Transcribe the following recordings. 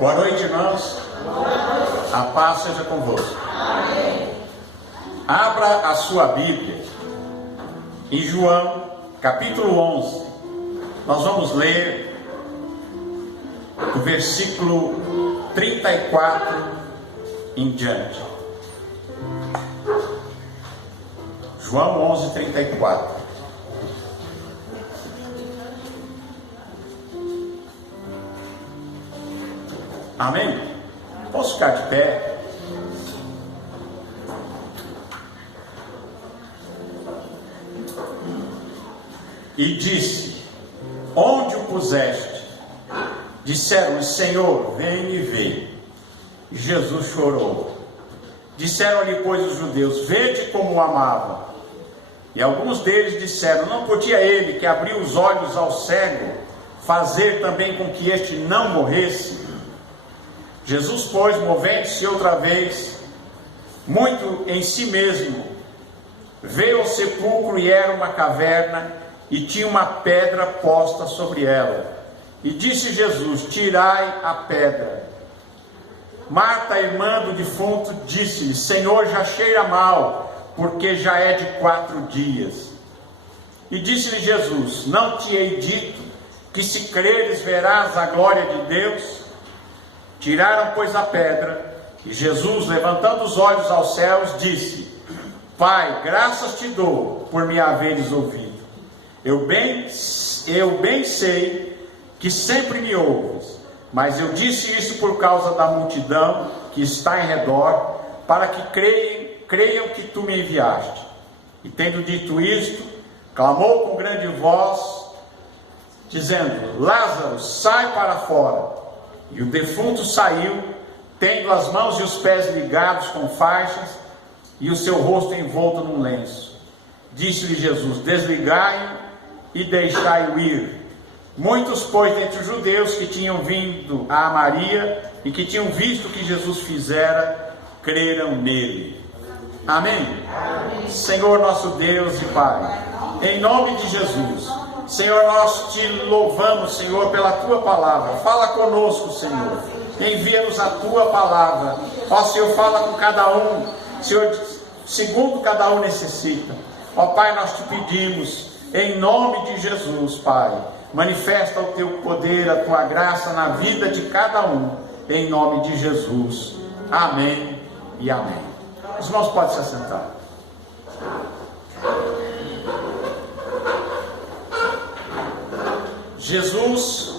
Boa noite, irmãos. A paz seja convosco. Amém. Abra a sua Bíblia em João, capítulo 11. Nós vamos ler do versículo 34 em diante. João 11, 34. Amém? Posso ficar de pé? E disse: onde o puseste? Disseram-lhe: Senhor, vem e vê. Jesus chorou. Disseram-lhe, pois, os judeus: vede como o amava. E alguns deles disseram: não podia ele, que abriu os olhos ao cego, fazer também com que este não morresse? Jesus, pois, movendo-se outra vez, muito em si mesmo, veio ao sepulcro, e era uma caverna, e tinha uma pedra posta sobre ela. E disse Jesus: tirai a pedra. Marta, irmã do defunto, disse-lhe: Senhor, já cheira mal, porque já é de 4 dias. E disse-lhe Jesus: não te hei dito que se creres verás a glória de Deus? Tiraram, pois, a pedra, e Jesus, levantando os olhos aos céus, disse: Pai, graças te dou por me haveres ouvido. Eu bem sei que sempre me ouves, mas eu disse isso por causa da multidão que está em redor, para que creiam que tu me enviaste. E tendo dito isto, clamou com grande voz, dizendo: Lázaro, sai para fora. E o defunto saiu, tendo as mãos e os pés ligados com faixas, e o seu rosto envolto num lenço. Disse-lhe Jesus: desligai-o e deixai-o ir. Muitos, pois, dentre os judeus que tinham vindo a Maria e que tinham visto o que Jesus fizera, creram nele. Amém? Amém. Senhor nosso Deus e Pai, em nome de Jesus, Senhor, nós te louvamos, Senhor, pela tua palavra. Fala conosco, Senhor. Envia-nos a tua palavra. Ó Senhor, fala com cada um, Senhor, segundo cada um necessita. Ó Pai, nós te pedimos, em nome de Jesus, Pai, manifesta o teu poder, a tua graça na vida de cada um, em nome de Jesus. Amém e amém. Os irmãos podem se assentar. Jesus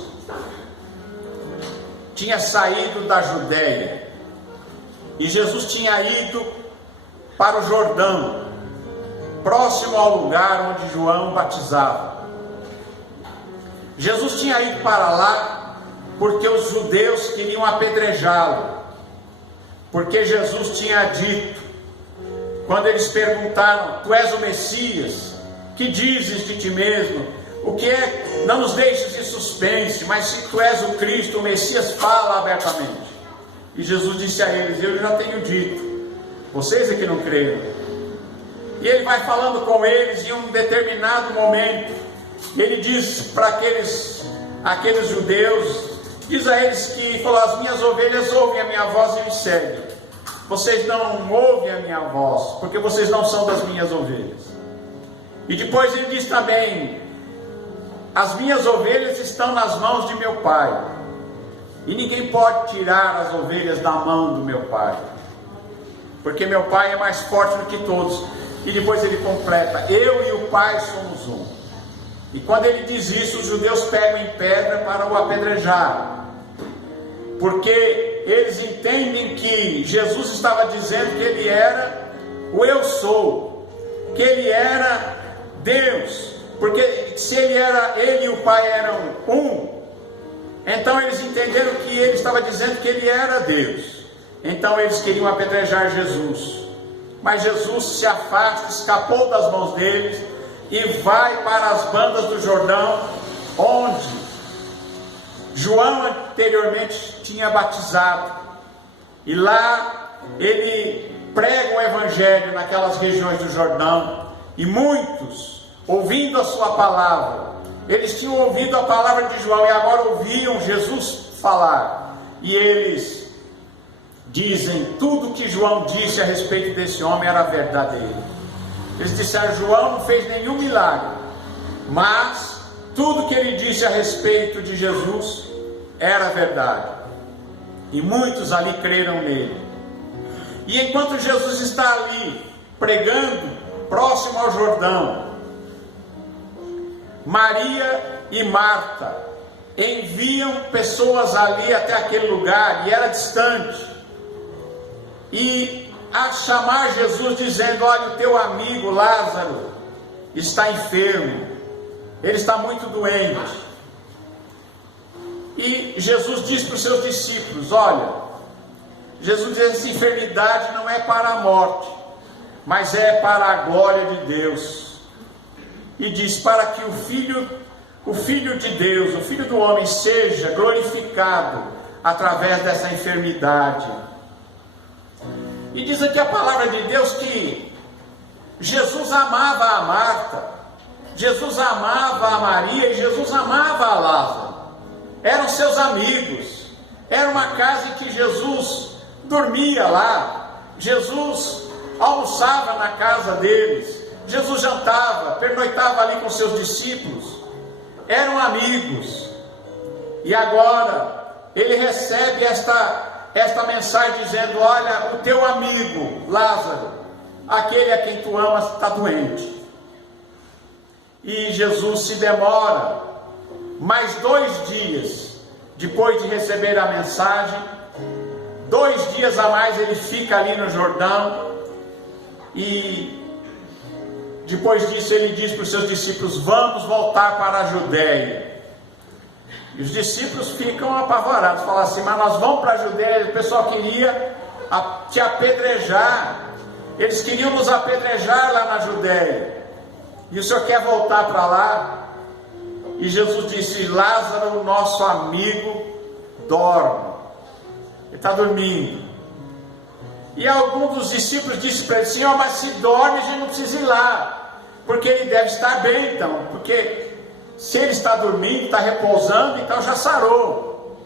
tinha saído da Judéia e Jesus tinha ido para o Jordão, próximo ao lugar onde João batizava. Jesus tinha ido para lá porque os judeus queriam apedrejá-lo, porque Jesus tinha dito, quando eles perguntaram: tu és o Messias, que dizes de ti mesmo? O que é? Não nos deixes em suspense, mas se tu és o Cristo, o Messias, fala abertamente. E Jesus disse a eles: eu já tenho dito, vocês é que não creram. E ele vai falando com eles em um determinado momento. Ele diz para aqueles judeus, diz a eles que falou: as minhas ovelhas ouvem a minha voz e me seguem. Vocês não ouvem a minha voz, porque vocês não são das minhas ovelhas. E depois ele diz também: as minhas ovelhas estão nas mãos de meu Pai, e ninguém pode tirar as ovelhas da mão do meu Pai, porque meu Pai é mais forte do que todos. E depois ele completa: eu e o Pai somos um. E quando ele diz isso, os judeus pegam em pedra para o apedrejar, porque eles entendem que Jesus estava dizendo que ele era o eu sou, que ele era Deus. Porque se ele e o Pai eram um, então eles entenderam que ele estava dizendo que ele era Deus. Então eles queriam apedrejar Jesus. Mas Jesus se afasta, escapou das mãos deles e vai para as bandas do Jordão, onde João anteriormente tinha batizado. E lá ele prega o Evangelho naquelas regiões do Jordão. E muitos, ouvindo a sua palavra, eles tinham ouvido a palavra de João e agora ouviam Jesus falar. e eles dizem: tudo que João disse a respeito desse homem era verdadeiro. Eles disseram: João não fez nenhum milagre, mas tudo que ele disse a respeito de Jesus era verdade. E muitos ali creram nele. E enquanto Jesus está ali pregando, próximo ao Jordão, Maria e Marta enviam pessoas ali até aquele lugar, e era distante, e a chamar Jesus, dizendo: olha, o teu amigo Lázaro está enfermo, ele está muito doente. E Jesus diz para os seus discípulos: olha, Jesus diz: essa enfermidade não é para a morte, mas é para a glória de Deus. E diz: para que o Filho de Deus, o Filho do homem, seja glorificado através dessa enfermidade. E diz aqui a palavra de Deus que Jesus amava a Marta, Jesus amava a Maria e Jesus amava a Lázaro. Eram seus amigos. Era uma casa em que Jesus dormia lá, Jesus almoçava na casa deles, Jesus jantava, pernoitava ali com seus discípulos. Eram amigos. E agora ele recebe esta mensagem dizendo: olha, o teu amigo Lázaro, aquele a quem tu amas, está doente. E Jesus se demora mais 2 dias depois de receber a mensagem. 2 dias a mais ele fica ali no Jordão. E depois disso ele diz para os seus discípulos: vamos voltar para a Judéia. E os discípulos ficam apavorados, falam assim: mas nós vamos para a Judéia? O pessoal queria te apedrejar, eles queriam nos apedrejar lá na Judéia, e o Senhor quer voltar para lá? E Jesus disse: Lázaro, o nosso amigo, dorme, ele está dormindo. E algum dos discípulos disse para ele: Senhor, mas se dorme a gente não precisa ir lá, porque ele deve estar bem então, porque se ele está dormindo, está repousando, então já sarou.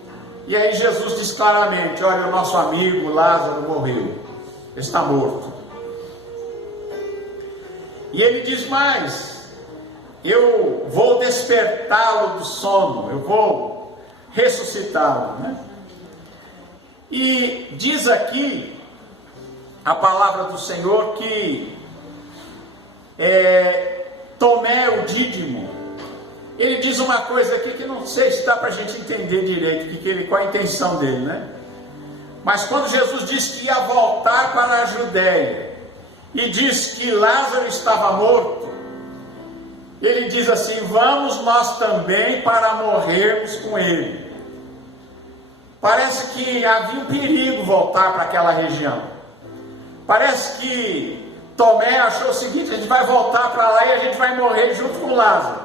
E aí Jesus diz claramente: olha, o nosso amigo Lázaro morreu, ele está morto. E ele diz mais: eu vou despertá-lo do sono, eu vou ressuscitá-lo, né? E diz aqui a palavra do Senhor que Tomé, o Dídimo, ele diz uma coisa aqui que não sei se dá para a gente entender direito qual a intenção dele, né? Mas quando Jesus disse que ia voltar para a Judéia e diz que Lázaro estava morto, ele diz assim: vamos nós também para morrermos com ele. Parece que havia um perigo voltar para aquela região. Parece que Tomé achou o seguinte: a gente vai voltar para lá e a gente vai morrer junto com Lázaro,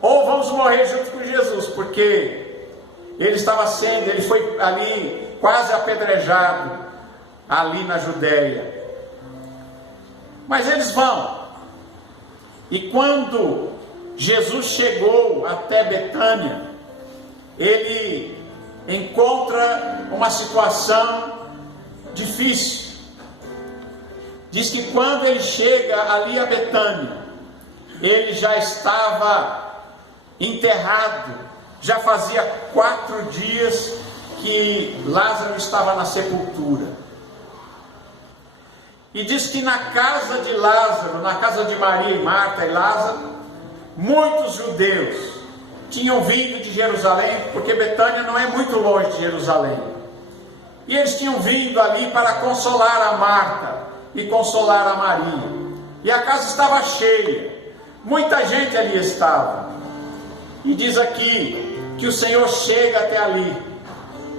ou vamos morrer junto com Jesus, porque ele foi ali quase apedrejado ali na Judéia. Mas eles vão. E quando Jesus chegou até Betânia, ele encontra uma situação difícil. Diz que quando ele chega ali a Betânia, ele já estava enterrado, já fazia 4 dias que Lázaro estava na sepultura. E diz que na casa de Lázaro, na casa de Maria e Marta e Lázaro, muitos judeus tinham vindo de Jerusalém, porque Betânia não é muito longe de Jerusalém, e eles tinham vindo ali para consolar a Marta e consolar a Maria, e a casa estava cheia, muita gente ali estava. E diz aqui que o Senhor chega até ali,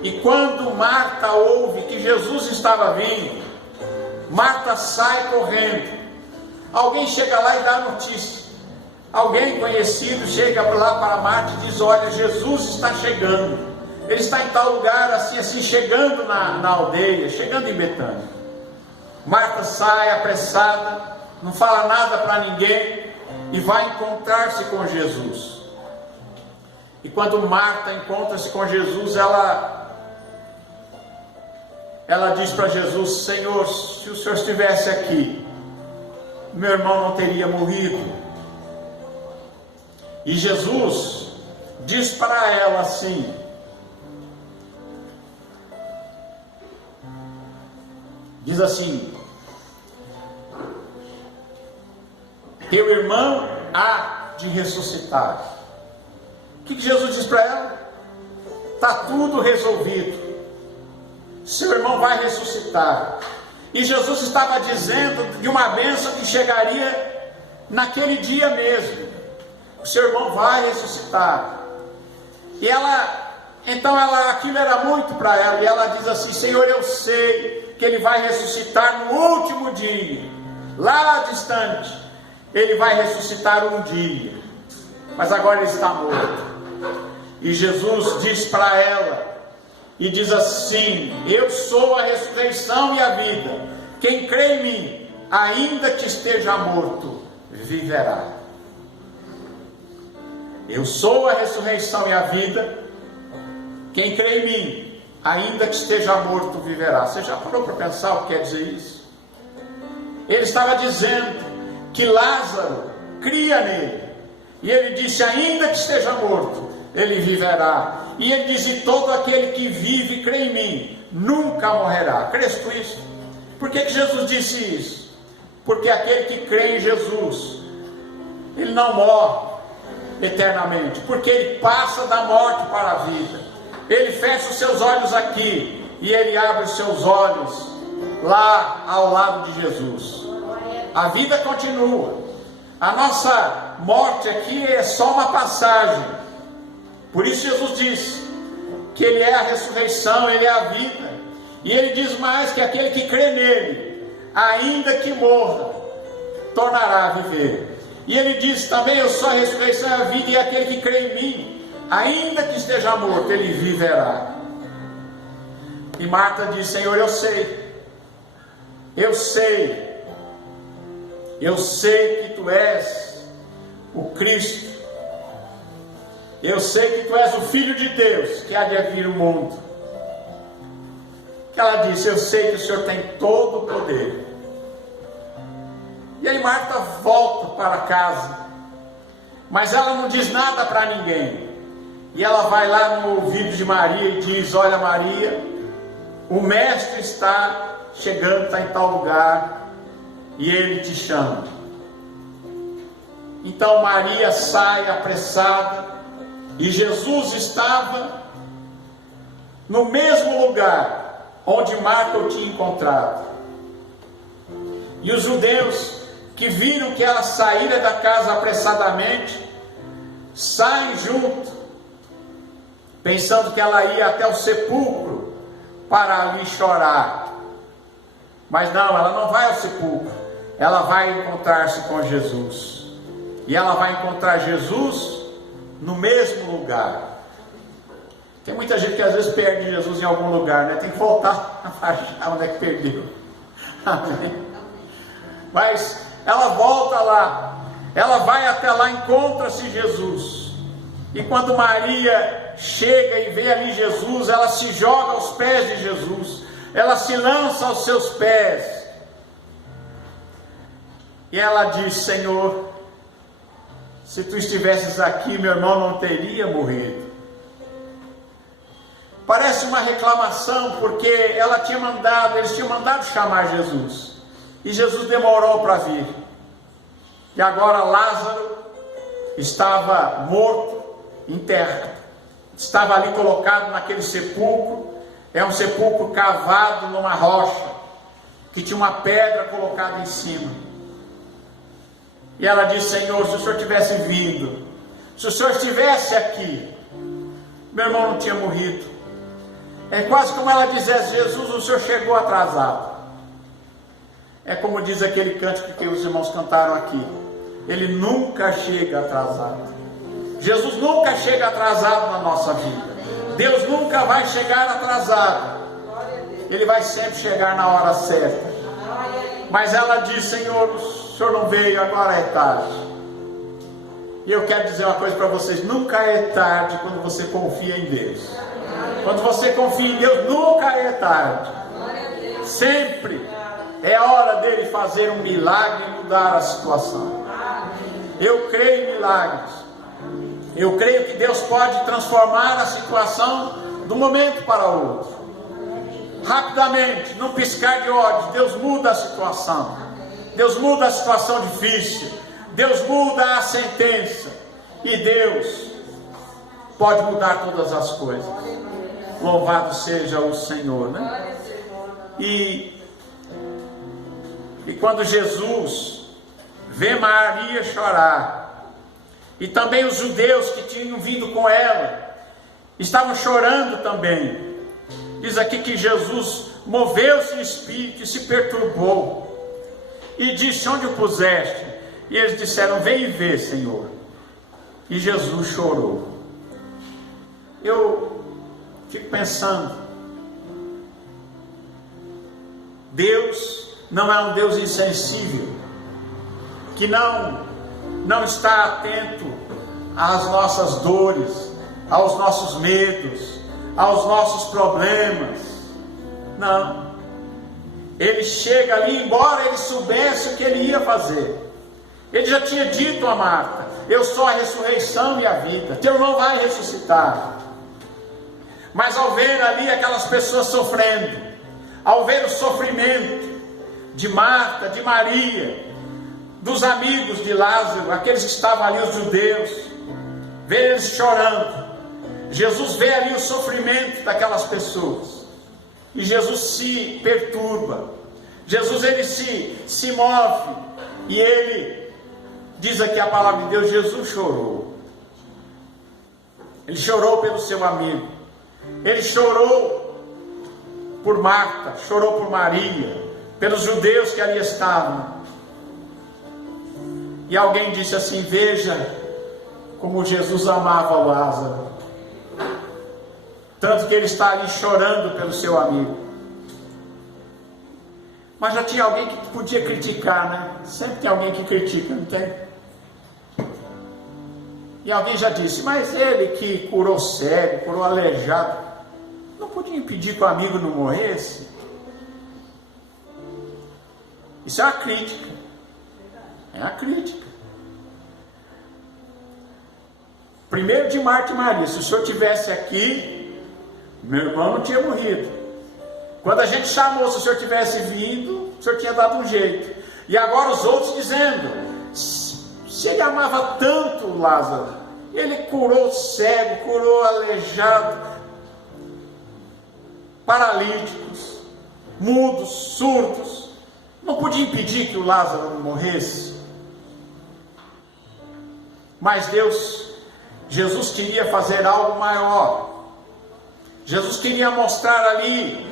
e quando Marta ouve que Jesus estava vindo, Marta sai correndo. Alguém chega lá e dá notícia, alguém conhecido chega lá para Marta e diz: olha, Jesus está chegando, ele está em tal lugar, assim, chegando na aldeia, chegando em Betânia. Marta sai apressada, não fala nada para ninguém, e vai encontrar-se com Jesus. E quando Marta encontra-se com Jesus, ela ela diz para Jesus: Senhor, se o Senhor estivesse aqui, meu irmão não teria morrido. E Jesus diz para ela assim: diz assim: teu irmão há de ressuscitar. O que Jesus diz para ela? Está tudo resolvido, seu irmão vai ressuscitar. E Jesus estava dizendo de uma bênção que chegaria naquele dia mesmo. O seu irmão vai ressuscitar. E aquilo era muito para ela. E ela diz assim: Senhor, eu sei que ele vai ressuscitar no último dia, lá distante. Ele vai ressuscitar um dia, mas agora ele está morto. E Jesus diz para ela, e diz assim: eu sou a ressurreição e a vida. Quem crê em mim, ainda que esteja morto, viverá. Eu sou a ressurreição e a vida. Quem crê em mim, ainda que esteja morto, viverá. Você já parou para pensar o que quer dizer isso? Ele estava dizendo que Lázaro cria nele, e ele disse: ainda que esteja morto, ele viverá. E ele diz: e todo aquele que vive e crê em mim nunca morrerá. Crês tu isso? Por que Jesus disse isso? Porque aquele que crê em Jesus, ele não morre eternamente, porque ele passa da morte para a vida. Ele fecha os seus olhos aqui e ele abre os seus olhos lá ao lado de Jesus. A vida continua. A nossa morte aqui é só uma passagem. Por isso Jesus diz que ele é a ressurreição, ele é a vida. E ele diz mais que aquele que crê nele, ainda que morra, tornará a viver. E ele diz também: eu sou a ressurreição e a vida, e aquele que crê em mim, ainda que esteja morto, ele viverá. E Marta diz: Senhor, eu sei que tu és o Cristo, eu sei que tu és o Filho de Deus, que há de vir ao mundo. Ela disse: eu sei que o Senhor tem todo o poder. E aí Marta volta para casa, mas ela não diz nada para ninguém. E ela vai lá no ouvido de Maria e diz: olha, Maria, o mestre está chegando, está em tal lugar, e ele te chama. Então Maria sai apressada, e Jesus estava no mesmo lugar onde Marta o tinha encontrado. E os judeus que viram que ela saíra da casa apressadamente, saem junto, pensando que ela ia até o sepulcro para ali chorar. Mas não, ela não vai ao sepulcro, ela vai encontrar-se com Jesus. E ela vai encontrar Jesus no mesmo lugar. Tem muita gente que às vezes perde Jesus em algum lugar, né? Tem que voltar a achar onde é que perdeu. Amém. Mas ela volta lá, ela vai até lá, encontra-se Jesus. E quando Maria chega e vê ali Jesus, ela se joga aos pés de Jesus, ela se lança aos seus pés, e ela diz: Senhor, se tu estivesses aqui, meu irmão não teria morrido. Parece uma reclamação, porque eles tinham mandado chamar Jesus, e Jesus demorou para vir. E agora Lázaro estava morto, enterrado, estava ali colocado naquele sepulcro. É um sepulcro cavado numa rocha, que tinha uma pedra colocada em cima. E ela disse: Senhor, se o Senhor tivesse vindo, se o Senhor estivesse aqui, meu irmão não tinha morrido. É quase como ela dizesse: Jesus, o Senhor chegou atrasado. É como diz aquele cântico que os irmãos cantaram aqui: ele nunca chega atrasado. Jesus nunca chega atrasado na nossa vida. Deus nunca vai chegar atrasado. Ele vai sempre chegar na hora certa. Mas ela diz: Senhor, o Senhor não veio, agora é tarde. E eu quero dizer uma coisa para vocês: nunca é tarde quando você confia em Deus. Quando você confia em Deus, nunca é tarde. Sempre é hora dele fazer um milagre e mudar a situação. Eu creio em milagres. Eu creio que Deus pode transformar a situação de um momento para o outro. Rapidamente, num piscar de olhos, Deus muda a situação. Deus muda a situação difícil. Deus muda a sentença. E Deus pode mudar todas as coisas. Louvado seja o Senhor, né? E quando Jesus vê Maria chorar, e também os judeus que tinham vindo com ela, estavam chorando também. Diz aqui que Jesus moveu-se em espírito e se perturbou, e disse: onde o puseste? E eles disseram: vem e vê, Senhor. E Jesus chorou. Eu fico pensando, Deus não é um Deus insensível, que não está atento às nossas dores, aos nossos medos, aos nossos problemas. Não. Ele chega ali, embora ele soubesse o que ele ia fazer. Ele já tinha dito a Marta: eu sou a ressurreição e a vida, teu irmão vai ressuscitar. Mas ao ver ali aquelas pessoas sofrendo, ao ver o sofrimento de Marta, de Maria, dos amigos de Lázaro, aqueles que estavam ali, os judeus, ver eles chorando, Jesus vê ali o sofrimento daquelas pessoas, e Jesus se perturba. Jesus, ele se move, e ele diz aqui a palavra de Deus: Jesus chorou. Ele chorou pelo seu amigo, ele chorou por Marta, chorou por Maria, pelos judeus que ali estavam. E alguém disse assim: veja como Jesus amava o Lázaro, tanto que ele está ali chorando pelo seu amigo. Mas já tinha alguém que podia criticar, né? Sempre tem alguém que critica, não tem? E alguém já disse: mas ele que curou cego, curou aleijado, não podia impedir que o amigo não morresse? Isso é uma crítica. É uma crítica. Primeiro de Marta e Maria: se o senhor tivesse aqui, meu irmão não tinha morrido. Quando a gente chamou, se o senhor tivesse vindo, o senhor tinha dado um jeito. E agora os outros dizendo: se ele amava tanto Lázaro, ele curou cego, curou aleijado, paralíticos, mudos, surdos, não podia impedir que o Lázaro não morresse? Mas Jesus queria fazer algo maior. Jesus queria mostrar ali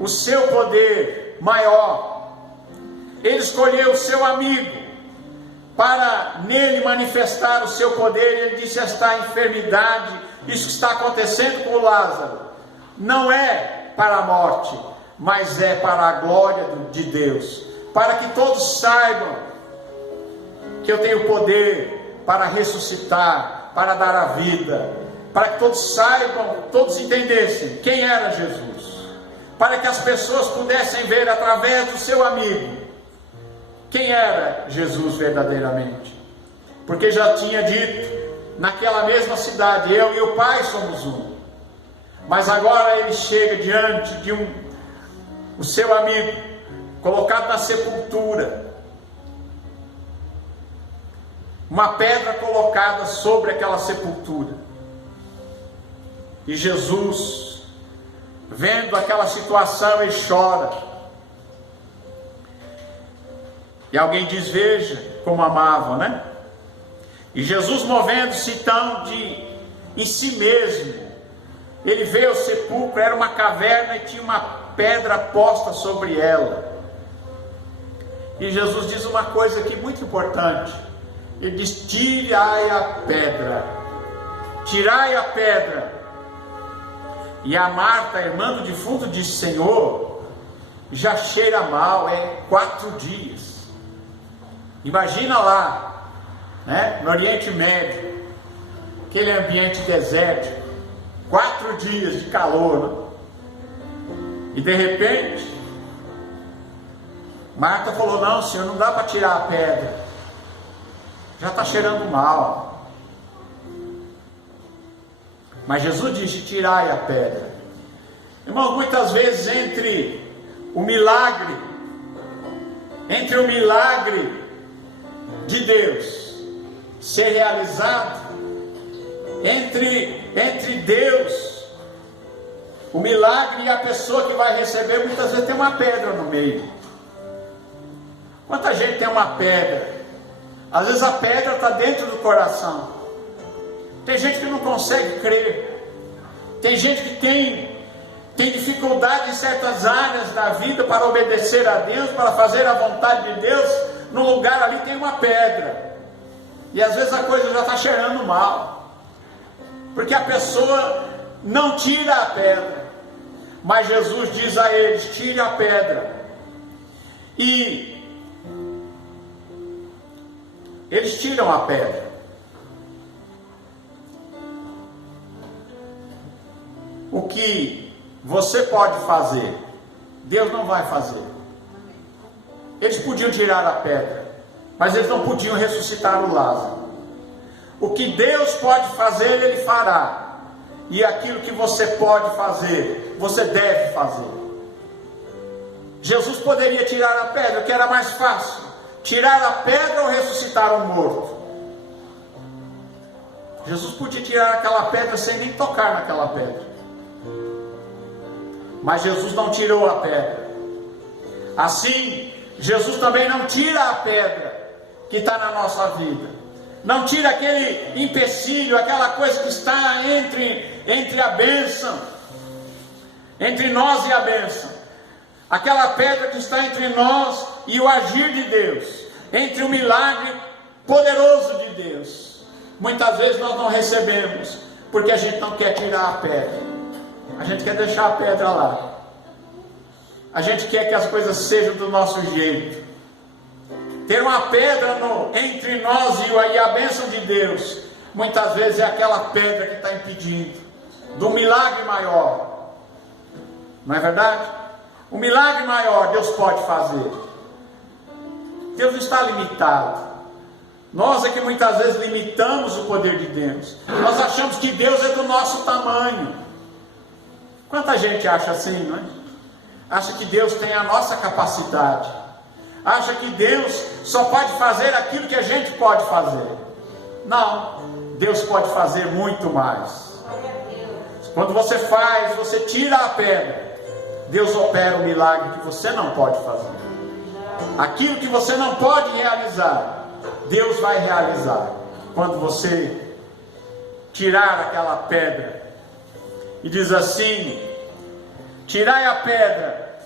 o seu poder maior. Ele escolheu o seu amigo para nele manifestar o seu poder. Ele disse: esta enfermidade, isso que está acontecendo com o Lázaro, não é para a morte, mas é para a glória de Deus, para que todos saibam que eu tenho poder para ressuscitar, para dar a vida, para que todos saibam, todos entendessem quem era Jesus, para que as pessoas pudessem ver através do seu amigo quem era Jesus verdadeiramente. Porque já tinha dito naquela mesma cidade: eu e o Pai somos um. Mas agora ele chega diante de o seu amigo, colocado na sepultura, uma pedra colocada sobre aquela sepultura, e Jesus, vendo aquela situação, ele chora. E alguém diz: veja como amavam, né? E Jesus, movendo-se então em si mesmo, ele vê o sepulcro, era uma caverna e tinha uma pedra posta sobre ela. E Jesus diz uma coisa aqui muito importante. Ele diz: tirai a pedra, tirai a pedra. E a Marta, a irmã do defunto, disse: Senhor, já cheira mal, é 4 dias. Imagina lá, né, no Oriente Médio, aquele ambiente desértico, 4 dias de calor, né? E de repente Marta falou: não, Senhor, não dá para tirar a pedra, já está cheirando mal. Mas Jesus disse: tirai a pedra. Irmãos, muitas vezes entre o milagre de Deus ser realizado, entre Deus, o milagre e a pessoa que vai receber, muitas vezes tem uma pedra no meio. Quanta gente tem uma pedra? Às vezes a pedra está dentro do coração. Tem gente que não consegue crer. Tem gente que tem dificuldade em certas áreas da vida para obedecer a Deus, para fazer a vontade de Deus. No lugar ali tem uma pedra. E às vezes a coisa já está cheirando mal, porque a pessoa não tira a pedra. Mas Jesus diz a eles: tire a pedra. E eles tiram a pedra. O que você pode fazer, Deus não vai fazer. Eles podiam tirar a pedra, mas eles não podiam ressuscitar o Lázaro. O que Deus pode fazer, Ele fará. E aquilo que você pode fazer, você deve fazer. Jesus poderia tirar a pedra, o que era mais fácil: tirar a pedra ou ressuscitar o morto. Jesus podia tirar aquela pedra sem nem tocar naquela pedra. Mas Jesus não tirou a pedra. Assim, Jesus também não tira a pedra que está na nossa vida. Não tira aquele empecilho, aquela coisa que está entre a bênção, entre nós e a bênção. Aquela pedra que está entre nós e o agir de Deus, entre o milagre poderoso de Deus. Muitas vezes nós não recebemos, porque a gente não quer tirar a pedra. A gente quer deixar a pedra lá. A gente quer que as coisas sejam do nosso jeito. Ter uma pedra entre nós e a bênção de Deus, muitas vezes é aquela pedra que está impedindo do milagre maior. Não é verdade? O milagre maior Deus pode fazer. Deus não está limitado. Nós é que muitas vezes limitamos o poder de Deus. Nós achamos que Deus é do nosso tamanho. Quanta gente acha assim, não é? Acha que Deus tem a nossa capacidade. Acha que Deus só pode fazer aquilo que a gente pode fazer. Não, Deus pode fazer muito mais. Quando você tira a pedra, Deus opera o milagre que você não pode fazer. Aquilo que você não pode realizar, Deus vai realizar. Quando você tirar aquela pedra, e diz assim: tirai a pedra.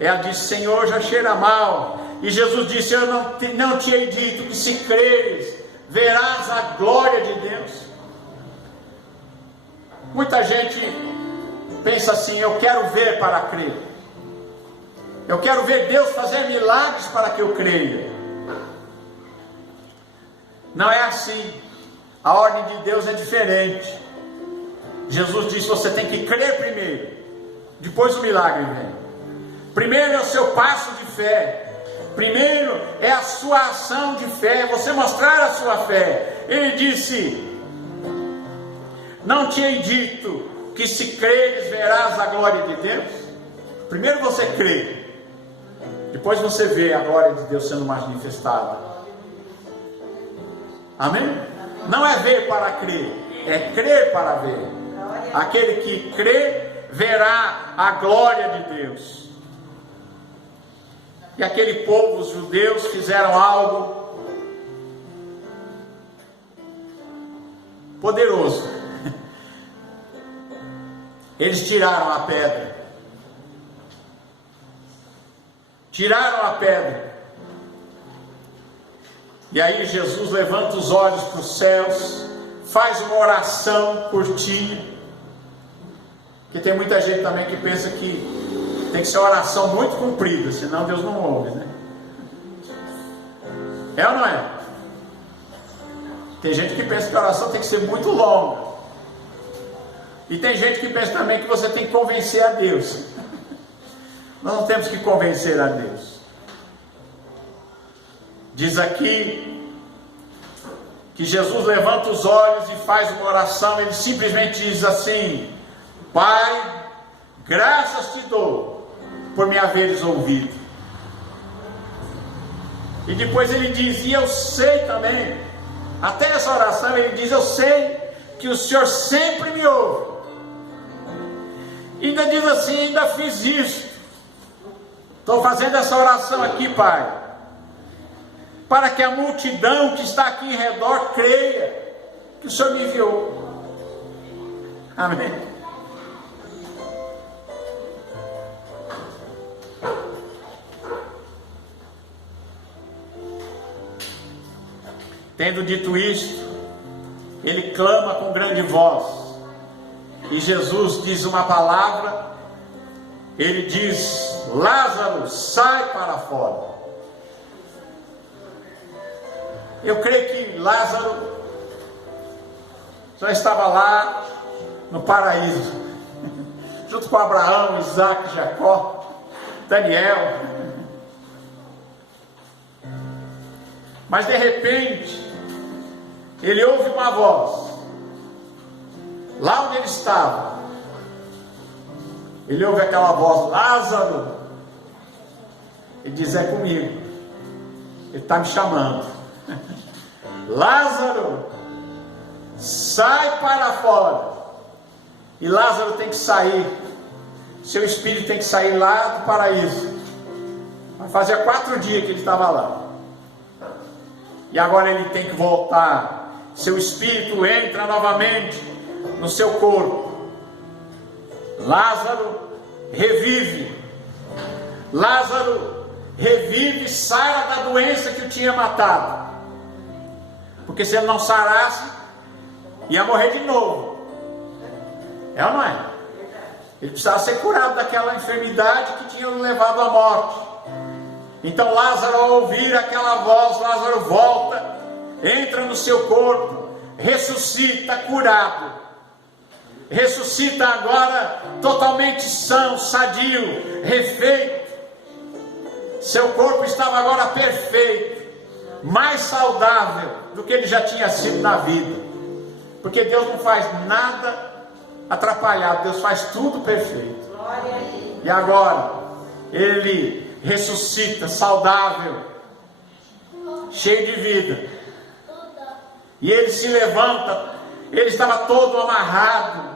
Ela disse: Senhor, já cheira mal. E Jesus disse: eu não te hei dito que se creres, verás a glória de Deus. Muita gente pensa assim: eu quero ver para crer. Eu quero ver Deus fazer milagres para que eu creia. Não é assim. A ordem de Deus é diferente. Jesus disse: você tem que crer primeiro, depois o milagre vem. Primeiro é o seu passo de fé. Primeiro é a sua ação de fé, você mostrar a sua fé. Ele disse: não te hei dito que se creres verás a glória de Deus? Primeiro você crê, depois você vê a glória de Deus sendo manifestada. Amém? Não é ver para crer, é crer para ver. Aquele que crê verá a glória de Deus. E aquele povo, os judeus, fizeram algo poderoso. Eles tiraram a pedra. Tiraram a pedra. E aí Jesus levanta os olhos para os céus, faz uma oração curtinha. Que tem muita gente também que pensa que tem que ser uma oração muito comprida, senão Deus não ouve, né? É ou não é? Tem gente que pensa que a oração tem que ser muito longa. E tem gente que pensa também que você tem que convencer a Deus. Nós não temos que convencer a Deus. Diz aqui que Jesus levanta os olhos e faz uma oração. Ele simplesmente diz assim: Pai, graças te dou por me haveres ouvido. E depois ele diz: e eu sei também, até essa oração ele diz: eu sei que o Senhor sempre me ouve. E ainda diz assim: ainda fiz isso, estou fazendo essa oração aqui, Pai, para que a multidão que está aqui em redor creia que o Senhor me enviou. Amém. Tendo dito isto, ele clama com grande voz, e Jesus diz uma palavra. Ele diz: Lázaro, sai para fora. Eu creio que Lázaro já estava lá no paraíso, junto com Abraão, Isaac, Jacó, Daniel. Mas de repente ele ouve uma voz lá onde ele estava. Ele ouve aquela voz: Lázaro. Ele diz: é comigo, ele está me chamando. Lázaro, sai para fora. E Lázaro tem que sair, seu espírito tem que sair lá do paraíso. Mas fazia 4 dias que ele estava lá, e agora ele tem que voltar. Seu espírito entra novamente no seu corpo. Lázaro revive. Lázaro revive, sara da doença que o tinha matado. Porque se ele não sarasse, ia morrer de novo. É ou não é? Ele precisava ser curado daquela enfermidade que tinha o levado à morte. Então Lázaro, ao ouvir aquela voz, Lázaro volta, entra no seu corpo, ressuscita curado. Ressuscita agora totalmente são, sadio, refeito. Seu corpo estava agora perfeito, mais saudável do que ele já tinha sido na vida. Porque Deus não faz nada atrapalhado, Deus faz tudo perfeito. E agora ele ressuscita, saudável, cheio de vida. E ele se levanta. Ele estava todo amarrado,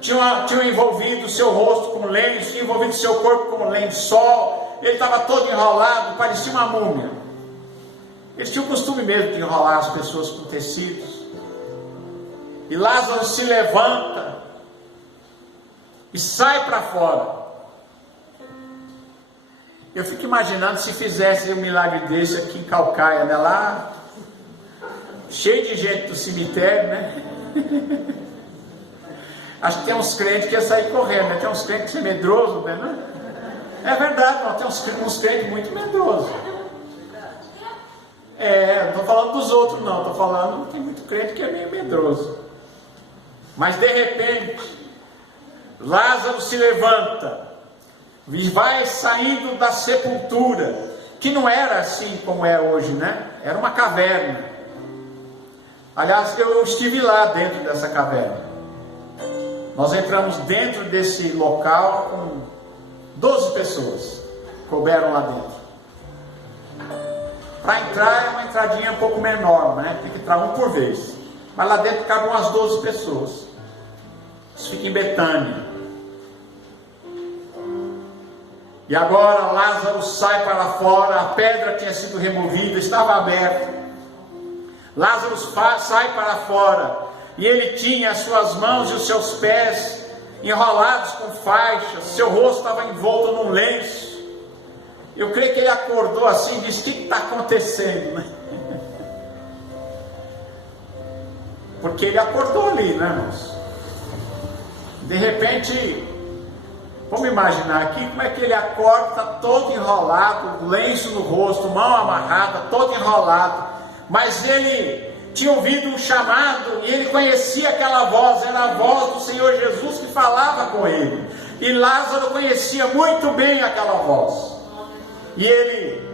tinha envolvido o seu rosto com lenço, tinha envolvido o seu corpo com lençol. Ele estava todo enrolado, parecia uma múmia. Eles tinham o costume mesmo de enrolar as pessoas com tecidos. E Lázaro se levanta e sai para fora. Eu fico imaginando se fizesse um milagre desse aqui em Calcaia, né? Lá, cheio de gente do cemitério, né? Acho que tem uns crentes que iam sair correndo, né? Tem uns crentes que são medrosos, né? É verdade, não, tem uns crentes muito medrosos. Não estou falando dos outros não, estou falando que tem muito crente que é meio medroso. Mas de repente, Lázaro se levanta e vai saindo da sepultura, que não era assim como é hoje, né? Era uma caverna. Aliás, eu estive lá dentro dessa caverna. Nós entramos dentro desse local com 12 pessoas, couberam lá dentro. Para entrar é uma entradinha um pouco menor, né? Tem que entrar um por vez. Mas lá dentro cabem umas 12 pessoas. Isso fica em Betânia. E agora Lázaro sai para fora, a pedra tinha sido removida, estava aberta. Lázaro sai para fora, e ele tinha as suas mãos e os seus pés enrolados com faixas, seu rosto estava envolto num lenço. Eu creio que ele acordou assim e disse: o que está acontecendo, né? Porque ele acordou ali, né, irmãos? De repente, vamos imaginar aqui como é que ele acorda, está todo enrolado, lenço no rosto, mão amarrada, todo enrolado. Mas ele tinha ouvido um chamado e ele conhecia aquela voz, era a voz do Senhor Jesus que falava com ele. E Lázaro conhecia muito bem aquela voz. E ele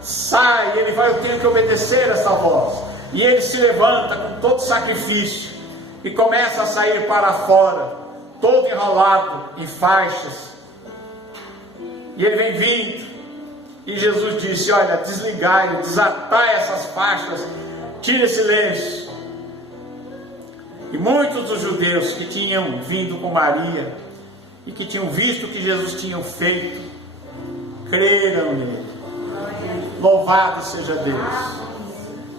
sai, ele vai, eu tenho que obedecer essa voz. E ele se levanta com todo sacrifício e começa a sair para fora, todo enrolado em faixas. E ele vem vindo, e Jesus disse: olha, desligai, desatai essas faixas, tire esse lenço. E muitos dos judeus que tinham vindo com Maria e que tinham visto o que Jesus tinha feito, creram nele. Louvado seja Deus.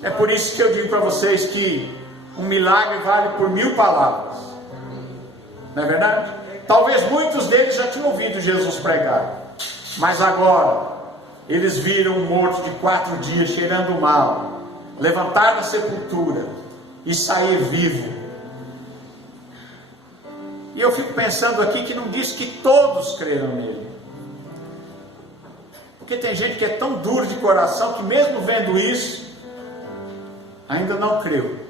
É por isso que eu digo para vocês que um milagre vale por 1000 palavras. Não é verdade? Talvez muitos deles já tinham ouvido Jesus pregar, mas agora eles viram um morto de 4 dias cheirando mal levantar da sepultura e sair vivo. E eu fico pensando aqui que não diz que todos creram nele, porque tem gente que é tão duro de coração que mesmo vendo isso ainda não creu.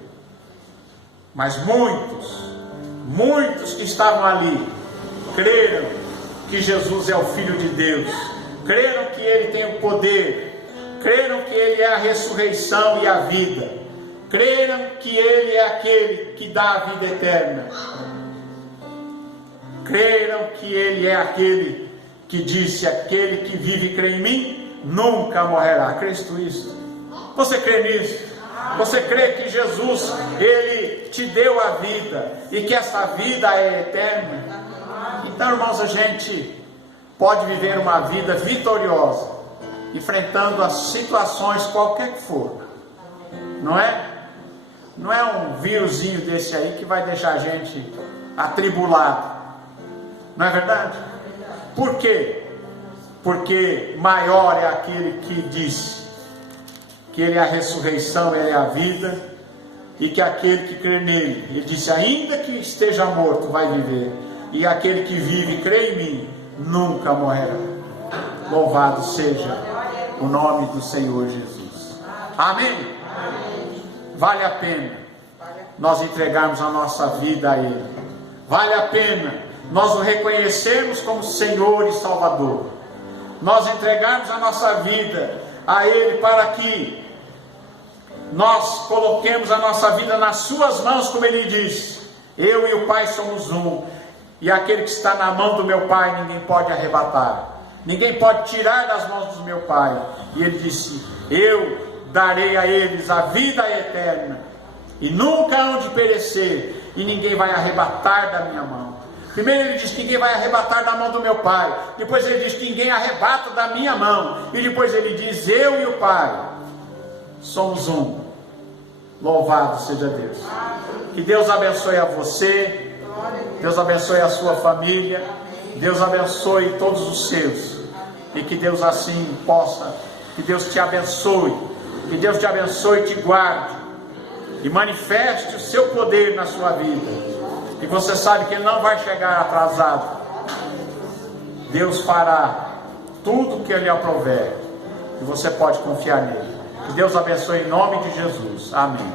Mas muitos que estavam ali creram que Jesus é o Filho de Deus, creram que Ele tem o poder, creram que Ele é a ressurreição e a vida, creram que Ele é aquele que dá a vida eterna, creram que Ele é aquele que disse: aquele que vive e crê em mim nunca morrerá. Crês tu isso? Você crê nisso? Você crê que Jesus, Ele te deu a vida e que essa vida é eterna? Então, irmãos, a gente pode viver uma vida vitoriosa, enfrentando as situações qualquer que for. Não é? Não é um vírusinho desse aí que vai deixar a gente atribulado. Não é verdade? Por quê? Porque maior é aquele que disse que Ele é a ressurreição, Ele é a vida, e que aquele que crê nele, Ele disse: ainda que esteja morto, vai viver, e aquele que vive e crê em mim, nunca morrerá. Louvado seja o nome do Senhor Jesus. Amém? Vale a pena nós entregarmos a nossa vida a Ele. Vale a pena nós o reconhecermos como Senhor e Salvador. Nós entregarmos a nossa vida a Ele para que nós coloquemos a nossa vida nas suas mãos, como Ele disse: eu e o Pai somos um, e aquele que está na mão do meu Pai ninguém pode arrebatar, ninguém pode tirar das mãos do meu Pai. E Ele disse: eu darei a eles a vida eterna, e nunca hão de perecer, e ninguém vai arrebatar da minha mão. Primeiro Ele diz que ninguém vai arrebatar da mão do meu Pai, depois Ele diz que ninguém arrebata da minha mão, e depois Ele diz: eu e o Pai somos um. Louvado seja Deus. Que Deus abençoe a você, Deus abençoe a sua família, Deus abençoe todos os seus, e que Deus assim possa, que Deus te abençoe, que Deus te abençoe e te guarde, e manifeste o seu poder na sua vida. E você sabe que Ele não vai chegar atrasado. Deus fará tudo o que Ele aprover, e você pode confiar nele. Que Deus abençoe em nome de Jesus. Amém.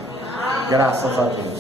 Graças a Deus.